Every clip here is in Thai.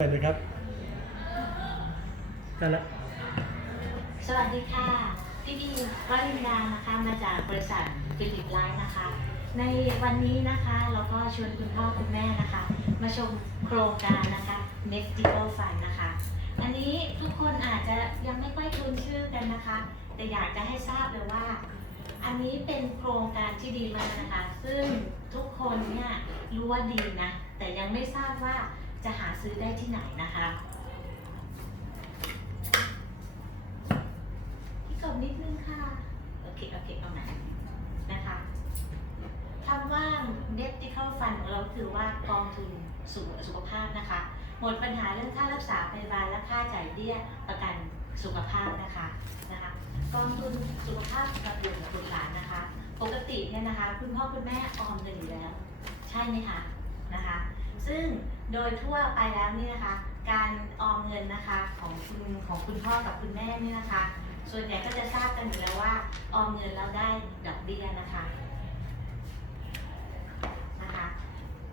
ไปเลยครับกันละสวัสดีค่ะ พี่บีวรินดานะคะมาจากบริษัทฟิลิปไลฟ์นะคะ ในวันนี้นะคะเราก็ชวนคุณพ่อคุณแม่นะคะ มาชมโครงการนะคะ Next Digital Fund นะคะ อันนี้ทุกคนอาจจะยังไม่ค่อยคุ้นชื่อกันนะคะ แต่อยากจะให้ทราบเลยว่า อันนี้เป็นโครงการที่ดีมากนะคะ ซึ่งทุกคนเนี่ยรู้ว่าดีนะ แต่ยังไม่ทราบว่า จะหาซื้อได้ที่ไหนนะคะพี่กบนิดนึงค่ะโอเคโอเคเอาใหม่นะคะคำว่า medical fund ของเราคือว่ากองทุนสุขสุขภาพนะคะ หมดปัญหาเรื่องค่ารักษาพยาบาลและค่าจ่ายเบี้ยประกันสุขภาพนะคะนะคะกองทุนสุขภาพกับบุตรกับบุตรหลานนะคะ ปกติเนี่ยนะคะ คุณพ่อคุณแม่ออมเงินอยู่แล้ว ใช่ไหมคะนะคะ ซึ่ง โดยทั่วไปแล้วเนี่ยนะคะ การออมเงินนะคะของคุณของคุณพ่อกับคุณแม่เนี่ยนะคะ ส่วนใหญ่ก็จะทราบกันอยู่แล้วว่าออมเงินแล้วได้ดอกเบี้ยนะคะนะคะ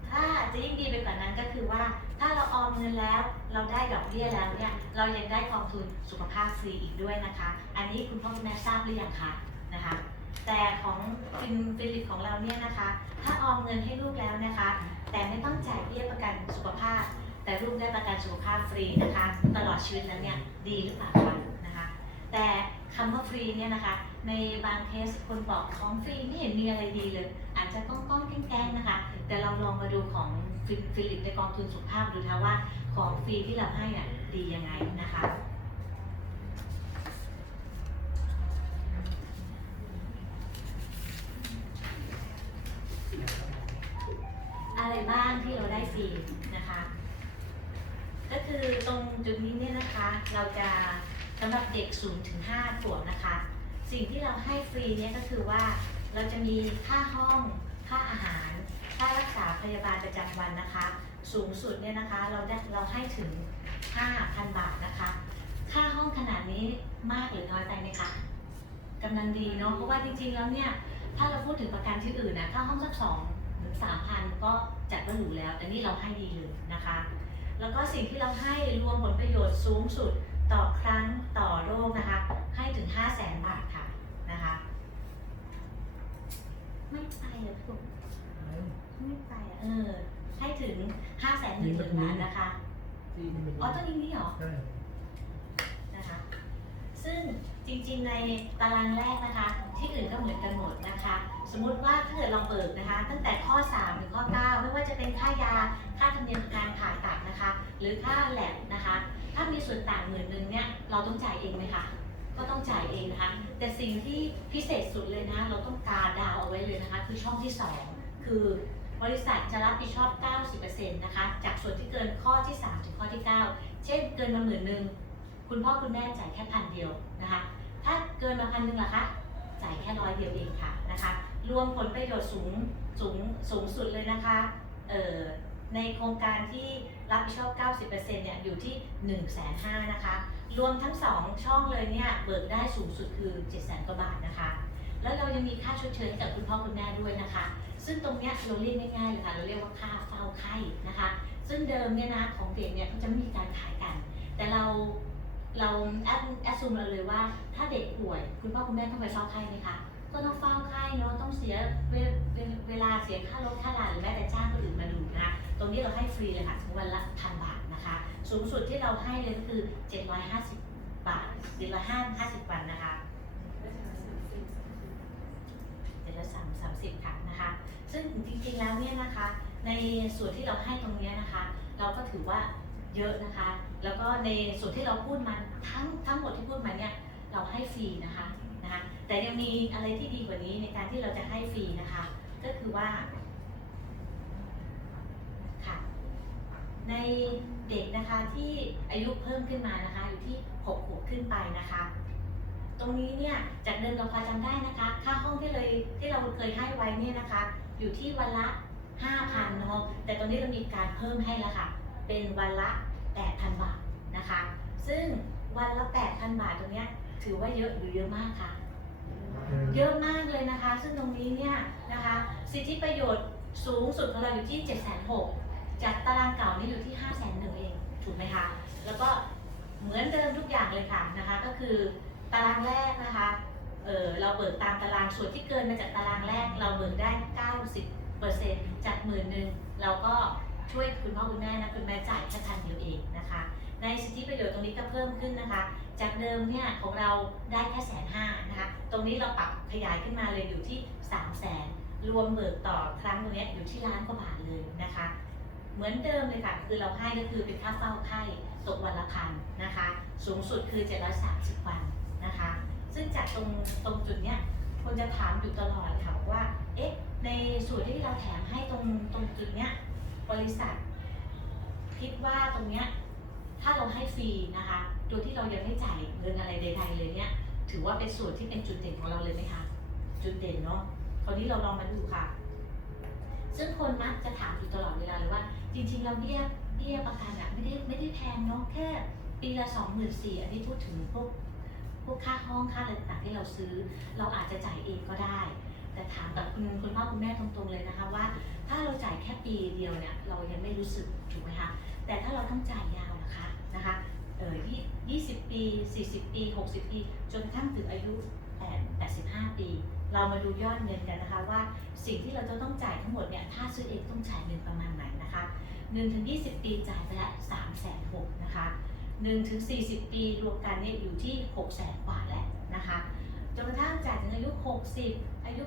ถ้าจะยิ่งดีไปกว่านั้นก็คือว่าถ้าเราออมเงินแล้วเราได้ดอกเบี้ยแล้วเนี่ยเรายังได้กองทุนสุขภาพฟรีอีกด้วยนะคะ อันนี้คุณพ่อคุณแม่ทราบหรือยังคะนะคะ แต่ของฟินฟิลิปของเราเนี่ยนะคะ ถ้าออมเงินให้ลูกแล้วนะคะ แต่ไม่ต้องจ่ายเบี้ยประกันสุขภาพ แต่ลูกได้ประกันสุขภาพฟรีนะคะตลอดชีวิตแล้วเนี่ยดีหรือเปล่าคะนะคะแต่คำว่าฟรีเนี่ยนะคะในบางเคสคนบอกของฟรีไม่เห็นมีอะไรดีเลย อาจจะก้องก้องๆแกล้งๆนะคะ แต่เราลองมาดูของฟิลิปในกองทุนสุขภาพดูนะคะว่าของฟรีที่เราให้อะดียังไงนะคะ อะไรบ้างที่เราได้ฟรีนะคะ ก็คือตรงจุดนี้เนี่ยนะคะ เราจะสำหรับเด็ก0ถึง5ขวบนะคะ สิ่งที่เราให้ฟรีเนี่ยก็คือว่าเราจะมีค่าห้อง ค่าอาหาร ค่ารักษาพยาบาลประจำวันนะคะ สูงสุดเนี่ยนะคะเราได้เราให้ถึง 5,000 บาทนะคะ ค่าห้องขนาดนี้มากหรือน้อยไปไหมคะกำลังดีเนาะเพราะว่าจริงๆแล้วเนี่ยถ้าเราพูดถึงประกันที่อื่นนะค่าห้องสักสองถึง สามพันก็จัดว่าหรูแล้ว แต่นี่เราให้ดีเลยนะคะ แล้วก็สิ่งที่เราให้รวมผลประโยชน์สูงสุดต่อครั้งต่อโรคนะคะ ให้ถึง 5 0 0แสนบาทค่ะนะคะ ไม่ไปเหรอคุณไม่ไปอะเออ ให้ถึง5 0 0แสนหนึ่งหมื่นบาทนะคะ อ๋อต้องยิงนี่เหรอใช่นะคะ ซึ่ง จริงๆ ในตารางแรกนะคะ ที่อื่นก็เหมือนกันหมดนะคะ สมมุติว่าถ้าเกิดเราเปิดนะคะ ตั้งแต่ข้อ 3 ถึงข้อ 9 ไม่ว่าจะเป็นค่ายา ค่าธรรมเนียมการผ่าตัดนะคะ หรือค่าแลบนะคะ ถ้ามีส่วนต่างหมื่นหนึ่งเนี่ยเราต้องจ่ายเองไหมคะก็ต้องจ่ายเองนะคะ แต่สิ่งที่พิเศษสุดเลยนะ เราต้องกาดาวเอาไว้เลยนะคะ คือช่องที่ 2 คือบริษัทจะรับผิดชอบ 90%นะคะ จากส่วนที่เกินข้อที่ 3 ถึงข้อที่ 9 เช่นเกินมาหมื่นหนึ่ง คุณพ่อคุณแม่จ่ายแค่พันเดียวนะคะ ถ้าเกินมาพันหนึ่งล่ะคะ จ่ายแค่ร้อยเดียวเองค่ะนะคะ รวมผลประโยชน์สูงสูงสูงสุดเลยนะคะเอ่อในโครงการที่รับผิดชอบ 90%เนี่ยอยู่ที่ 1 5 0 0 0นะคะ รวมทั้ง 2 ช่องเลยเนี่ยเบิกได้สูงสุดคือ 7 0 0 0 0กว่าบาทนะคะ แล้วเรายังมีค่าชดเชยกับคุณพ่อคุณแม่ด้วยนะคะ ซึ่งตรงเนี้ยเราเรียกง่ายๆเลยค่ะ เราเรียกว่าค่าเฝ้าไข้นะคะ ซึ่งเดิมเนี่ยนะของเด็กเนี่ยเขาจะไม่มีการขายกัน แต่เรา เราแอดแอดซูมเราเลยว่า ถ้าเด็กป่วย คุณพ่อคุณแม่ต้องไปเฝ้าไข้ไหมคะก็ต้องเฝ้าไข้เนาะต้องเสียเวเวลาเสียค่ารถค่าลาหรือแม้แต่จ้างคนอื่นมาดูนะคะตรงนี้เราให้ฟรีเลยค่ะถึงวันละพันบาทนะคะ สูงสุดที่เราให้เลยก็คือ 750 บาท750วันนะคะเจ็ดร้อยสามสามสิบค่ะนะคะ ซึ่งจริงๆแล้วเนี่ยนะคะ ในส่วนที่เราให้ตรงเนี้ยนะคะ เราก็ถือว่าเยอะนะคะ แล้วก็ในส่วนที่เราพูดมาทั้งทั้งหมดที่พูดมาเนี่ยเราให้ฟรีนะคะนะคะ แต่ยังมีอะไรที่ดีกว่านี้ในการที่เราจะให้ฟรีนะคะ ก็คือว่าค่ะในเด็กนะคะที่อายุเพิ่มขึ้นมานะคะ อยู่ที่6ขวบขึ้นไปนะคะ ตรงนี้เนี่ยจากเดิมเราพอจำได้นะคะ ค่าห้องที่เลยที่เราเคยให้ไว้เนี่ยนะคะ อยู่ที่วันละ5,000เนาะแต่ตอนนี้เรามีการเพิ่มให้แล้วค่ะ เป็นวันละ 8,000 บาทนะคะ ซึ่งวันละ 8,000 บาทตรงเนี้ยถือว่าเยอะหรือเยอะมากคะเยอะมากเลยนะคะ ซึ่งตรงนี้เนี่ยนะคะ สิทธิประโยชน์สูงสุดของเราอยู่ที่ 7 6 0 0 0จากตารางเก่านี่อยู่ที่5 0 0 0 0 0เองถูกไหมแล้วก็เหมือนเดิมทุกอย่างเลยค่ะนะคะ ก็คือตารางแรกนะคะเออเราเบิกตามตารางส่วนที่เกินมาจากตารางแรก เราเบิกได้ 90%จากหมื่นหนึ่งเราก็ ช่วยคุณพ่อคุณแม่นะคุณแม่จ่ายแค่พันเดียวเองนะคะ ในสิทธิประโยชน์ตรงนี้ก็เพิ่มขึ้นนะคะ จากเดิมเนี่ยของเราได้แค่แสนห้านะคะ ตรงนี้เราปรับขยายขึ้นมาเลยอยู่ที่3 0 0แสนรวมเบิกต่อครั้งตรงนี้อยู่ที่ล้านกว่าบาทเลยนะคะ เหมือนเดิมเลยค่ะ คือเราให้ก็คือเป็นค่าเฝ้าไข้ตกวันละพันนะคะ สูงสุดคือ 730 วันนะคะ ซึ่งจากตรงตรงจุดเนี้ยคนจะถามอยู่ตลอดค่ะว่า เอ๊ะ ในส่วนที่เราแถมให้ตรงตรงจุดเนี้ย บริษัท คิดว่าตรงเนี้ยถ้าเราให้ฟรีนะคะโดยที่เรายังไม่จ่ายเงินอะไรใด ๆ เลยเนี่ย ถือว่าเป็นส่วนที่เป็นจุดเด่นของเราเลยไหมคะจุดเด่นเนาะคราวนี้เราลองมาดูค่ะ ซึ่งคนมักจะถามอยู่ตลอดเวลาเลยว่า จริง ๆ เราเบี้ยเบี้ยประกันอะไม่ได้ไม่ได้แพงเนาะแค่ปีละสองหมื่นสี่อันนี้พูดถึงพวกพวกค่าห้องค่าอะไรต่างที่เราซื้อ เราอาจจะจ่ายเองก็ได้ แต่ถามกับคุณคุณพ่อคุณแม่ตรงๆเลยนะคะว่า ถ้าเราจ่ายแค่ปีเดียวเนี่ยเรายังไม่รู้สึกถูกไหมคะแต่ถ้าเราต้องจ่ายยาวนะคะนะคะเออยี่สิบปี40ปี60ปี จนกระทั่งถึงอายุ8 85ปี เรามาดูยอดเงินกันนะคะว่าสิ่งที่เราจะต้องจ่ายทั้งหมดเนี่ยถ้าซื้อเองต้องจ่ายเงินประมาณไหนนะคะ1ถึง20ปีจ่ายไปละ3แสน6นะคะ1ถึง40ปีรวมกันเนี่ยอยู่ที่6แสนกว่าแล้วนะคะ จนกระทั่งจ่ายถึงอายุ 60 อายุ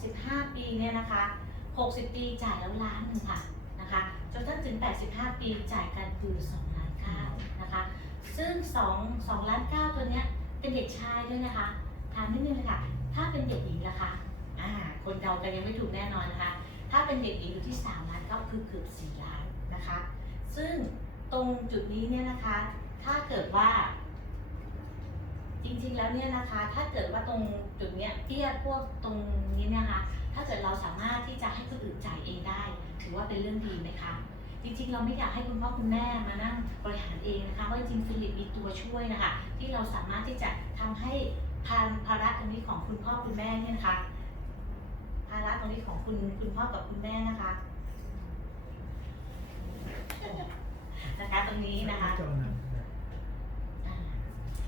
85 ปีเนี่ยนะคะ 60 ปีจ่ายแล้วล้านหนึ่งค่ะนะคะจนกระทั่งถึง 85 ปีจ่ายกันคือ2ล้านเก้านะคะ ซึ่ง2 2ล้านเก้าตัวเนี้ยเป็นเด็กชายด้วยนะคะถามนิดนึงเลยค่ะ ถ้าเป็นเด็กหญิงล่ะคะอ่าคนเดากันยังไม่ถูกแน่นอนนะคะ ถ้าเป็นเด็กหญิงอยู่ที่ 3 ล้านก้าคือเกือบ4ล้านนะคะ ซึ่งตรงจุดนี้เนี่ยนะคะ ถ้าเกิดว่า จริงๆแล้วเนี่ยนะคะ ถ้าเกิดว่าตรงจุดเนี้ยเตี้ยพวกตรงนี้เนี่ยนะคะถ้าเกิดเราสามารถที่จะให้คนอื่นจ่ายเองได้ ถือว่าเป็นเรื่องดีไหมคะจริงๆ เราไม่อยากให้คุณพ่อคุณแม่มานั่งบริหารเองนะคะเพราะจริงๆฟิลิปมีตัวช่วยนะคะ ที่เราสามารถที่จะทำให้ภาภาระตรงนี้ของคุณพ่อคุณแม่เนี่ยนะคะภาระตรงนี้ของคุณคุณพ่อกับคุณแม่นะคะนะคะตรงนี้นะคะ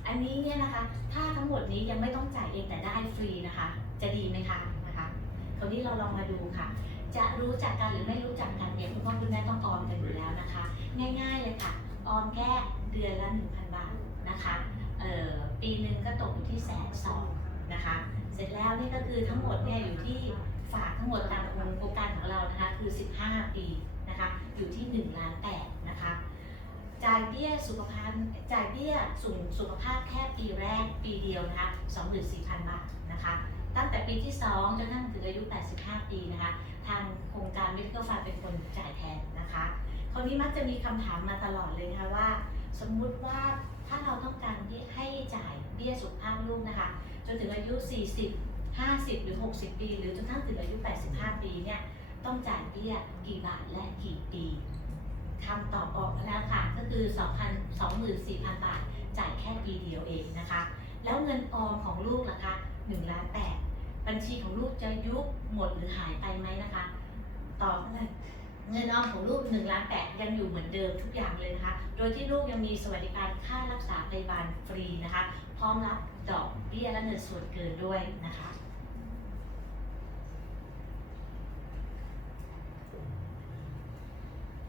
อันนี้เนี่ยนะคะ ถ้าทั้งหมดนี้ยังไม่ต้องจ่ายเองแต่ได้ฟรีนะคะ จะดีไหมคะนะคะ คราวนี้เราลองมาดูค่ะ จะรู้จักกันหรือไม่รู้จักกันเนี่ยคุณพ่อคุณแม่ต้องออมกันอยู่แล้วนะคะ ง่ายๆเลยค่ะ ออมแค่เดือนละ 1,000 บาทนะคะเอ่อปีหนึ่งก็ตกอยู่ที่แสนสองนะคะ เสร็จแล้วนี่ก็คือทั้งหมดเนี่ยอยู่ที่ฝากทั้งหมดตามโครงการของเรานะคะคือ 15 ปีนะคะ อยู่ที่ 1 ล้านแปดนะคะ จ่ายเบี้ยสุขภาพจ่ายเบี้ยสุขสุขภาพแค่ปีแรกปีเดียวนะคะ24,000 บาทนะคะ ตั้งแต่ปีที่ 2 จนกระทั่งถึงอายุ 85 ปีนะคะ ทางโครงการ Medical Fund เป็นคนจ่ายแทนนะคะ คราวนี้มักจะมีคำถามมาตลอดเลยนะคะว่า สมมุติว่าถ้าเราต้องการให้จ่ายเบี้ยสุขภาพลูกนะคะ จนถึงอายุ 40 50 หรือ 60 ปี หรือจนทั่งถึงอายุ 85 ปีเนี่ยต้องจ่ายเบี้ยกี่บาทและกี่ปี คำตอบออกมาแล้วค่ะ ก็คือ 2,000 24,000 บาท จ่ายแค่ปีเดียวเองนะคะ แล้วเงินออมของลูกล่ะคะ1ล้าน8บัญชีของลูกจะยุบหมดหรือหายไปไหมนะคะ ตอบเลยเงินออมของลูก1ล้าน8ยังอยู่เหมือนเดิมทุกอย่างเลยนะคะ โดยที่ลูกยังมีสวัสดิการค่ารักษาพยาบาลฟรีนะคะ พร้อมรับดอกเบี้ยและเงินส่วนเกินด้วยนะคะ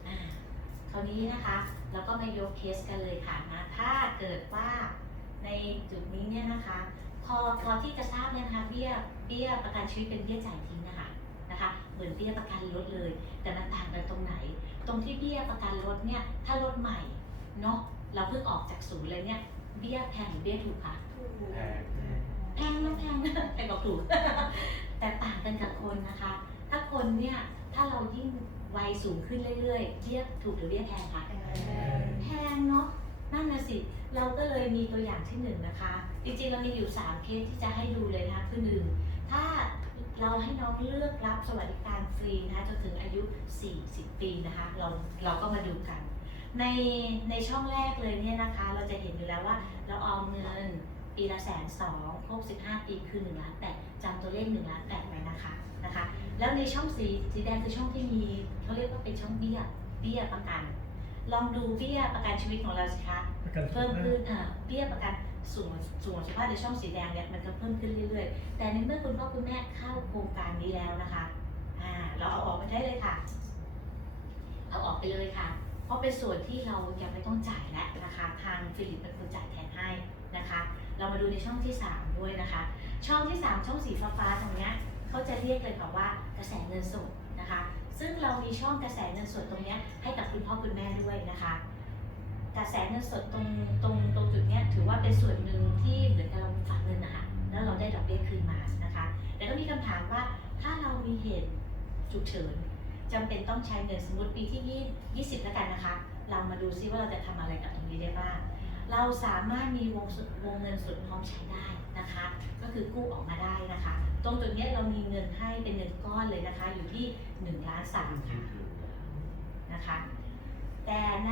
อ่า คราวนี้นะคะเราก็มายกเคสกันเลยค่ะนะถ้าเกิดว่าในจุดนี้เนี่ยนะคะ พอพอที่จะทราบเนี่ยนะคะเบี้ยเบี้ยประกันชีวิตเป็นเบี้ยจ่ายทิ้งนะคะนะคะเหมือนเบี้ยประกันรถเลย แต่มันต่างกันตรงไหน ตรงที่เบี้ยประกันรถเนี่ยถ้ารถใหม่เนาะเราเพิ่งออกจากศูนย์เลยเนี่ยเบี้ยแพงหรือเบี้ยถูกคะแพงนะแพงนะแพงกว่าถูกแต่ต่างกันกับคนนะคะ ถ้าคนเนี่ยถ้าเรายิ่ง วัยสูงขึ้นเรื่อยๆเบี้ยถูกหรือเบี้ยแพงคะแพงเนาะนั่นนะสิ เราก็เลยมีตัวอย่างที่หนึ่งนะคะ จริงๆ เรามีอยู่ 3 เคสที่จะให้ดูเลยนะคะคือหนึ่งถ้าเราให้น้องเลือกรับสวัสดิการฟรีนะคะจนถึงอายุ 40 ปีนะคะ เราเราก็มาดูกัน ในในช่องแรกเลยเนี่ยนะคะ เราจะเห็นอยู่แล้วว่าเราเอาเงิน ปีละแสนสองครบ15 ปีคือ1ล้านแปดจำตัวเลข1ล้านแปดไว้นะคะนะคะ แล้วในช่องสีสีแดงคือช่องที่มีเขาเรียกว่าเป็นช่องเบี้ยเบี้ยประกัน ลองดูเบี้ยประกันชีวิตของเราสิคะประกันสุขเพิ่มภาพขึ้นอ่าเบี้ยประกันสูงสูงสุขภาพในช่องสีแดงเนี่ยมันก็เพิ่มขึ้นเรื่อยๆ แต่ในเมื่อคุณพ่อคุณแม่เข้าโครงการนี้แล้วนะคะอ่าเราเอาออกไปได้เลยค่ะ เอาออกไปเลยค่ะ เพราะเป็นส่วนที่เรายังไม่ต้องจ่ายแล้วนะคะ ทางฟิลิปเป็นคนจ่ายแทนให้นะคะ เรามาดูในช่องที่ 3 ด้วยนะคะ ช่องที่ 3 ช่องสีฟ้าๆตรงเนี้ยเขาจะเรียกเลยค่ะว่ากระแสเงินสดนะคะ ซึ่งเรามีช่องกระแสเงินสดตรงเนี้ยให้กับคุณพ่อคุณแม่ด้วยนะคะ กระแสเงินสดตรงตรงตรงจุดเนี้ยถือว่าเป็นส่วนหนึ่งที่เหมือนกับเราฝากเงินนะคะแล้วเราได้ดอกเบี้ยคืนมานะคะแต่ก็มีคำถามว่าถ้าเรามีเหตุฉุกเฉินจำเป็นต้องใช้เงินสมมติปีที่ 20 แล้วกันนะคะ เรามาดูซิว่าเราจะทำอะไรกับตรงนี้ได้บ้าง เราสามารถมีวงวงเงินสุดพร้อมใช้ได้นะคะ ก็คือกู้ออกมาได้นะคะ ตรงจุดนี้เรามีเงินให้เป็นเงินก้อนเลยนะคะ อยู่ที่1ล้านสามค่ะนะคะ แต่ใน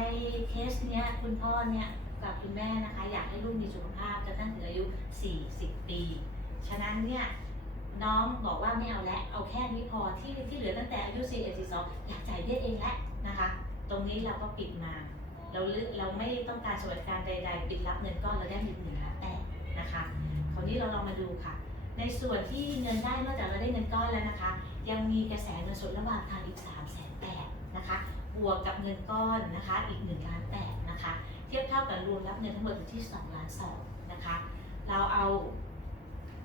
เคสเนี้ยคุณพ่อเนี่ยกับคุณแม่นะคะ อยากให้ลูกมีสุขภาพจนตั้งถึงอายุ 40 ปี ฉะนั้นเนี่ยน้องบอกว่าไม่เอาแล้วเอาแค่นี้พอที่ที่เหลือตั้งแต่อายุ41 42อยากจ่ายเบี้ยเองแล้วนะคะ ตรงนี้เราก็ปิดมา เราลึกเราไม่ต้องการสวัสดิการใด ๆ ปิดรับเงินก้อนเราได้หนึ่งหมื่นล้านแปดนะคะคราวนี้เราลองมาดูค่ะ ในส่วนที่เงินได้นอกจากเราได้เงินก้อนแล้วนะคะ ยังมีกระแสเงินสดระหว่างทางอีก3ามแสนแปดนะคะบวกกับเงินก้อนนะคะอีก1ล้านแปดนะคะเทียบเท่ากับรวมรับเงินทั้งหมดอยู่ที่2ล้านสองนะคะเราเอา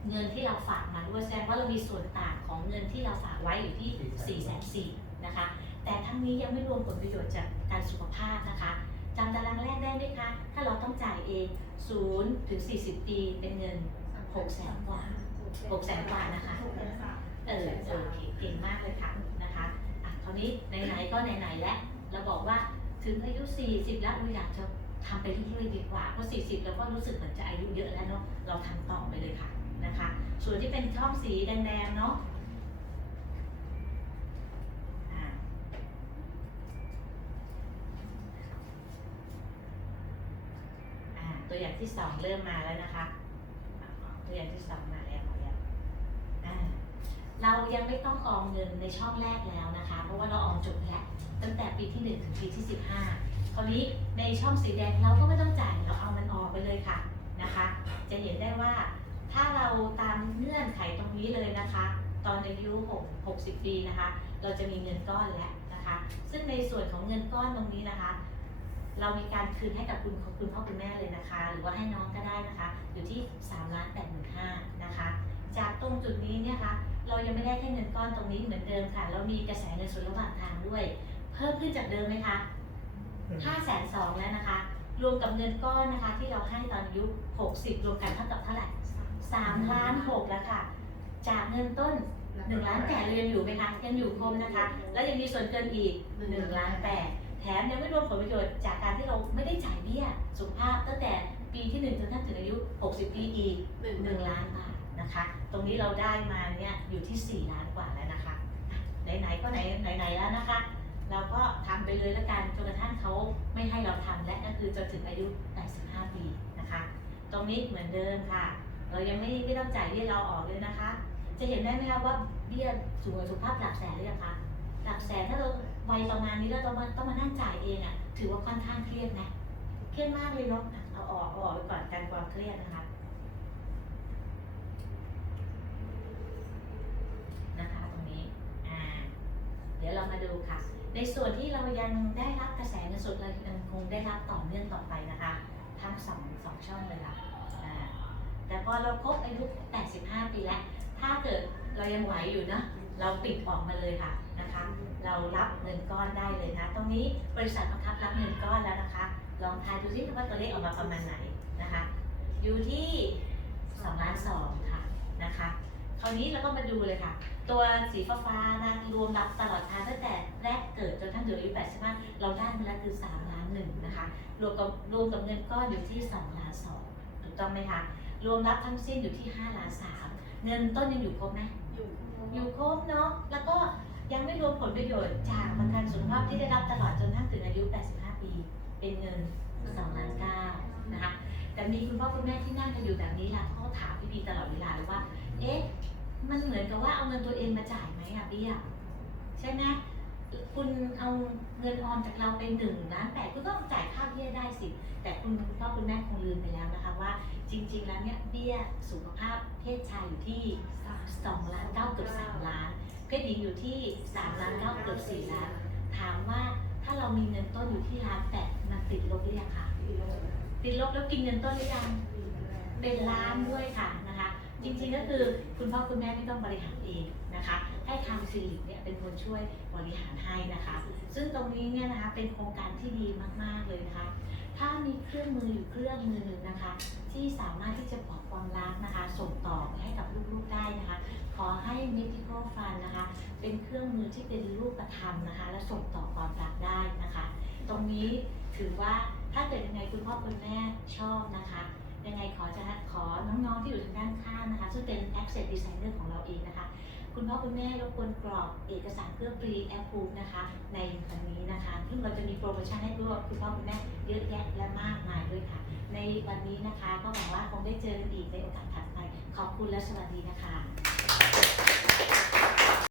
เงินที่เราฝากมาด้วยแสดงว่าเรามีส่วนต่างของเงินที่เราฝากไว้อยู่ที่4ี่แสนสี่นะคะแต่ทั้งนี้ยังไม่รวมผลประโยชน์จากการสุขภาพนะคะ จำตารางแรกได้ไหมคะ ถ้าเราต้องจ่ายเอง0ถึง40 ปีเป็นเงิน6แสนกว่า6แสนกว่านะคะเออเออโอเคเก่งมากเลยค่ะนะคะอะคราวนี้ไหนๆก็ไหนๆแล้วเราบอกว่าถึงอายุ 40 แล้วเราอยากจะทำไปเรื่อยๆดีกว่าเพราะ 40 เราก็รู้สึกเหมือนจะอายุเยอะแล้วเนาะเราทำต่อไปเลยค่ะนะคะ ส่วนที่เป็นช่องสีแดงๆเนาะอ่าอ่าตัวอย่าง ที่สองเริ่มมาแล้วนะคะอ่าตัวอย่างที่สองมาแล้วมาแล้วเรายังไม่ต้องออมเงินในช่องแรกแล้วนะคะ เพราะว่าเราออมจบแล้วตั้งแต่ปีที่ 1 ถึงปีที่ 15 คราวนี้ในช่องสีแดงเราก็ไม่ต้องจ่ายเราเอามันออกไปเลยค่ะนะคะ จะเห็นได้ว่าถ้าเราตามเงื่อนไขตรงนี้เลยนะคะ ตอนอายุ6 60 ปีนะคะ เราจะมีเงินก้อนแล้วนะคะ ซึ่งในส่วนของเงินก้อนตรงนี้นะคะ เรามีการคืนให้กับคุณคุณพ่อคุณแม่เลยนะคะ หรือว่าให้น้องก็ได้นะคะ อยู่ที่3ล้าน8 5 0 0 0นะคะ จากตรงจุดนี้เนี่ยค่ะเรายังไม่ได้แค่เงินก้อนตรงนี้เหมือนเดิมค่ะ เรามีกระแสเงินสดระหว่างทางด้วย เพิ่มขึ้นจากเดิมไหมคะ5แสนสองแล้วนะคะ รวมกับเงินก้อนนะคะ ที่เราให้ตอนอายุ60 รวมกันเท่ากับเท่าไหร่3ล้าน6แล้วค่ะ จากเงินต้น1ล้านแปดเรายังอยู่ไหมคะยังอยู่ครบนะคะ แล้วยังมีส่วนเกินอีก1ล้านแปด แถมยังไม่รวมผลประโยชน์จากการที่เราไม่ได้จ่ายเบี้ยสุขภาพตั้งแต่ปีที่1จนถึงอายุ 60 ปีอีกหนึ่งล้านบาทนะคะ ตรงนี้เราได้มาเนี่ยอยู่ที่ 4 ล้านกว่าแล้วนะคะอะไหนๆก็ไหนไหนๆแล้วนะคะ เราก็ทำไปเลยแล้วกันจนกระทั่งเขาไม่ให้เราทำและก็คือจนถึงอายุ 85 ปีนะคะ ตรงนี้เหมือนเดิมค่ะ เรายังไม่ไม่ต้องจ่ายเบี้ยเราออกเลยนะคะ จะเห็นได้ไหมคะว่าเบี้ยสูงสุขภาพหลักแสนหรือยังคะ หลักแสนถ้าเราวัยประมาณนี้แล้วเรามาต้องมานั่งจ่ายเองอะถือว่าค่อนข้างเครียดไหมเครียดมากเลยเนาะเอาออกเอาออกไปก่อนกันความเครียดนะคะนะคะตรงนี้อ่าเดี๋ยวเรามาดูค่ะ ในส่วนที่เรายังได้รับกระแสเงินสดเรายังคงได้รับต่อเนื่องต่อไปนะคะทั้งสองสองช่องเลยค่ะอ่าแต่พอเราครบอายุ 85 ปีแล้ว ถ้าเกิดเรายังไหวอยู่นะ เราปิดออกมาเลยค่ะนะคะ เรารับเงินก้อนได้เลยนะ ตรงนี้บริษัทบังคับรับเงินก้อนแล้วนะคะ ลองทายดูซิว่าตัวเลขออกมาประมาณไหนนะคะ อยู่ที่2ล้าน2ค่ะนะคะคราวนี้เราก็มาดูเลยค่ะ ตัวสีฟ้าฟ้านะรวมรับตลอดทางตั้งแต่แรกเกิดจนทั้งถึงอายุ85เราได้มาแล้วคือ3ล้านหนึ่งนะคะรวมกับรวมกับเงินก้อนอยู่ที่2ล้าน2ถูกต้องไหมคะรวมรับทั้งสิ้นอยู่ที่5ล้าน3เงินต้นยังอยู่ครบไหมอยู่ อยู่ครบเนาะแล้วก็ยังไม่รวมผลประโยชน์จากประกันสุขภาพที่ได้รับตลอดจนทั้งถึงอายุ 85 ปี เป็นเงิน2ล้าน9นะคะแต่มีคุณพ่อคุณแม่ที่นั่งกันอยู่แบบนี้ล่ะเขาถามพี่บีตลอดเวลาเลยว่า เอ๊ะ มันเหมือนกับว่าเอาเงินตัวเองมาจ่ายไหมอะเบี้ยใช่ไหมคุณเอาเงินออมจากเราไปหนึ่งล้านแปดคุณก็ต้องจ่ายค่าเบี้ยได้สิ แต่คุณพ่อคุณแม่คงลืมไปแล้วนะคะว่า จริง ๆ แล้วเนี่ยเบี้ยสุขภาพเพศชายอยู่ที่สองล้านเก้าเกือบสามล้าน เพศหญิงอยู่ที่สามล้านเก้าเกือบสี่ล้าน ถามว่าถ้าเรามีเงินต้นอยู่ที่ล้านแปดมันติดลบหรือยังคะติดลบแล้วกินเงินต้นหรือยังเป็นล้านด้วยค่ะนะคะ จริงๆก็คือคุณพ่อคุณแม่ไม่ต้องบริหารเองนะคะ ให้ทางซิลิเนี่ยเป็นคนช่วยบริหารให้นะคะ ซึ่งตรงนี้เนี่ยนะคะเป็นโครงการที่ดีมากๆเลยนะคะ ถ้ามีเครื่องมืออยู่เครื่องมือหนึ่งนะคะ ที่สามารถที่จะบอกความรักนะคะ ส่งต่อไปให้กับลูกๆได้นะคะ ขอให้ Medical Fund นะคะ เป็นเครื่องมือที่เป็นรูปธรรมนะคะ และส่งต่อความรักได้นะคะ ตรงนี้ถือว่าถ้าเกิดยังไงคุณพ่อคุณแม่ชอบนะคะ ยังไงขอจะขอน้องๆที่อยู่ทางด้านข้างนะคะ ซึ่งเป็น Asset Designer ของเราเองนะคะ คุณพ่อคุณแม่รบกวนกรอกเอกสารเพื่อ pre approve นะคะ ในวันนี้นะคะซึ่งเราจะมีโปรโมชั่นให้ด้วยคุณพ่อคุณแม่เยอะแยะและมากมายด้วยค่ะ ในวันนี้นะคะก็หวังว่าคงได้เจอกันอีกในโอกาสถัดไปขอบคุณและสวัสดีนะคะ